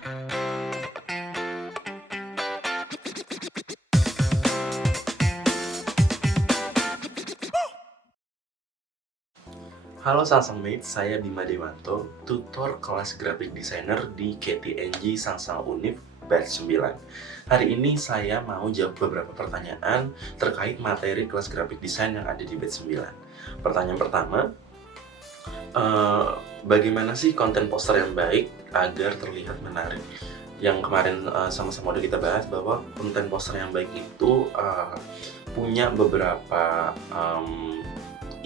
Halo Sangsangmates, saya Bima Dewanto, tutor kelas graphic designer di KTNG Sangsang Univ batch 9. Hari ini saya mau jawab beberapa pertanyaan terkait materi kelas graphic design yang ada di batch 9. Pertanyaan pertama, bagaimana sih konten poster yang baik agar terlihat menarik? Yang kemarin sama-sama udah kita bahas bahwa konten poster yang baik itu punya beberapa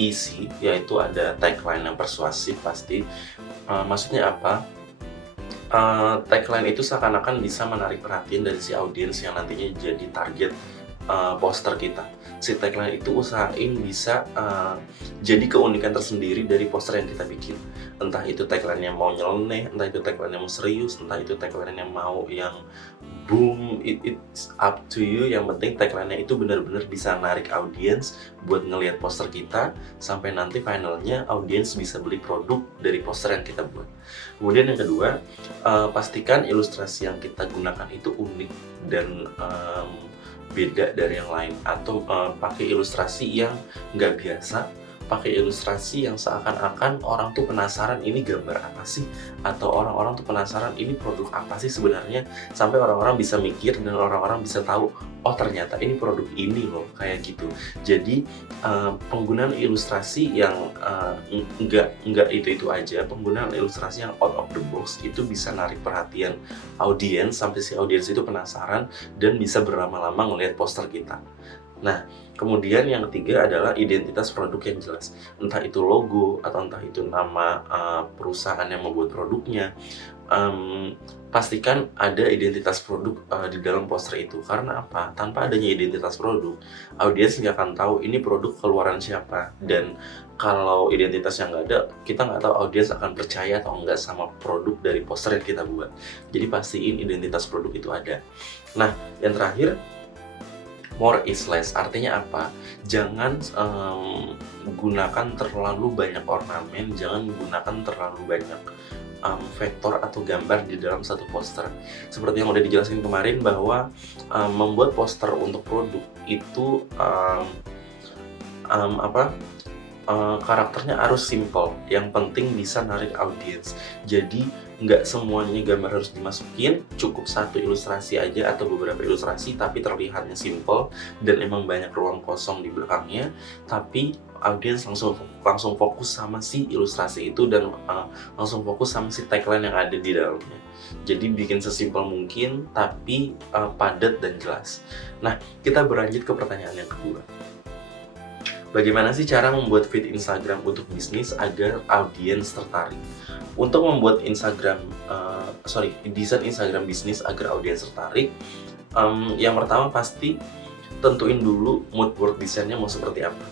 isi, yaitu ada tagline yang persuasif pasti. Maksudnya apa? Tagline itu seakan-akan bisa menarik perhatian dari si audiens yang nantinya jadi target poster kita. Si tagline itu usahain bisa jadi keunikan tersendiri dari poster yang kita bikin. Entah itu tagline yang mau nyeleneh, entah itu tagline yang mau serius, entah itu tagline yang mau yang boom, it's up to you. Yang penting tagline-nya itu benar-benar bisa narik audiens buat ngelihat poster kita, sampai nanti finalnya audiens bisa beli produk dari poster yang kita buat. Kemudian yang kedua, pastikan ilustrasi yang kita gunakan itu unik dan beda dari yang lain, atau pakai ilustrasi yang nggak biasa, pakai ilustrasi yang seakan-akan orang tuh penasaran ini gambar apa sih, atau orang-orang tuh penasaran ini produk apa sih sebenarnya, sampai orang-orang bisa mikir dan orang-orang bisa tahu, oh ternyata ini produk ini loh, kayak gitu. Jadi penggunaan ilustrasi yang nggak itu aja, penggunaan ilustrasi yang out of the box itu bisa narik perhatian audiens sampai si audiens itu penasaran dan bisa berlama-lama ngelihat poster kita. Nah, kemudian yang ketiga adalah identitas produk yang jelas. Entah itu logo, atau entah itu nama perusahaan yang membuat produknya. Pastikan ada identitas produk di dalam poster itu. Karena apa? Tanpa adanya identitas produk, audiens nggak akan tahu ini produk keluaran siapa. Dan kalau identitasnya nggak ada, kita nggak tahu audiens akan percaya atau nggak sama produk dari poster yang kita buat. Jadi pastiin identitas produk itu ada. Nah, yang terakhir, more is less. Artinya apa? Jangan gunakan terlalu banyak ornamen, jangan gunakan terlalu banyak vektor atau gambar di dalam satu poster. Seperti yang udah dijelaskan kemarin bahwa membuat poster untuk produk itu karakternya harus simple, yang penting bisa narik audiens. Jadi nggak semuanya gambar harus dimasukin, cukup satu ilustrasi aja atau beberapa ilustrasi tapi terlihatnya simple dan emang banyak ruang kosong di belakangnya, tapi audiens langsung fokus sama si ilustrasi itu dan langsung fokus sama si tagline yang ada di dalamnya. Jadi bikin sesimpel mungkin tapi padat dan jelas. Nah, kita berlanjut ke pertanyaan yang kedua. Bagaimana sih cara membuat feed Instagram untuk bisnis agar audiens tertarik? Untuk membuat desain Instagram bisnis agar audiens tertarik, yang pertama pasti tentuin dulu mood board desainnya mau seperti apa.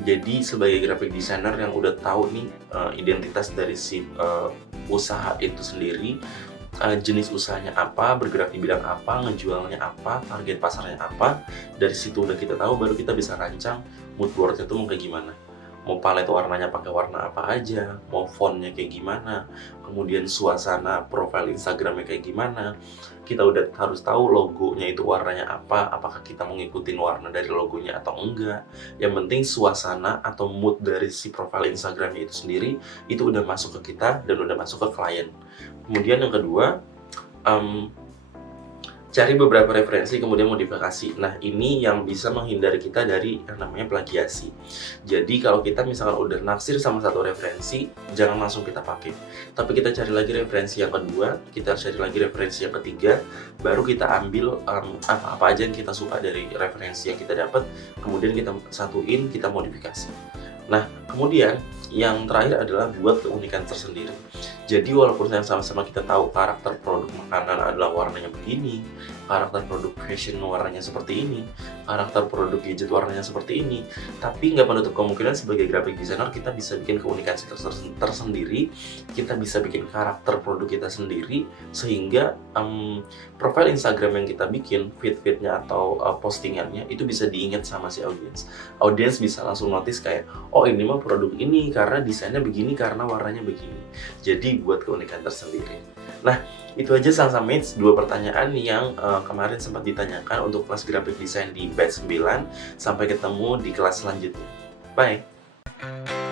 Jadi sebagai graphic designer yang udah tahu nih identitas dari si usaha itu sendiri, jenis usahanya apa, bergerak di bidang apa, ngejualnya apa, target pasarnya apa. Dari situ udah kita tahu, baru kita bisa rancang mood board itu mau kayak gimana. Mau palet warnanya pakai warna apa aja, mau fontnya kayak gimana, kemudian suasana profile Instagramnya kayak gimana. Kita udah harus tahu logonya itu warnanya apa, apakah kita mau ngikutin warna dari logonya atau enggak. Yang penting suasana atau mood dari si profile Instagramnya itu sendiri, itu udah masuk ke kita dan udah masuk ke klien. Kemudian yang kedua, cari beberapa referensi kemudian modifikasi. Nah, ini yang bisa menghindari kita dari yang namanya plagiasi. Jadi kalau kita misalkan udah naksir sama satu referensi, jangan langsung kita pakai. Tapi kita cari lagi referensi yang kedua, kita cari lagi referensi yang ketiga, baru kita ambil apa aja yang kita suka dari referensi yang kita dapat, kemudian kita satuin, kita modifikasi. Nah, kemudian yang terakhir adalah buat keunikan tersendiri. Jadi walaupun yang sama-sama kita tahu karakter produk makanan adalah warnanya begini, karakter produk fashion warnanya seperti ini, karakter produk gadget warnanya seperti ini, tapi nggak menutup kemungkinan sebagai graphic designer kita bisa bikin keunikan tersendiri, kita bisa bikin karakter produk kita sendiri, sehingga profile Instagram yang kita bikin, feed-feednya atau postingannya itu bisa diingat sama si audiens. Audiens bisa langsung notice kayak, oh ini mah produk ini karena desainnya begini, karena warnanya begini. Jadi buat keunikan tersendiri. Nah, itu aja Mates, 2 pertanyaan yang kemarin sempat ditanyakan untuk kelas graphic design di batch 9. Sampai ketemu di kelas selanjutnya. Bye!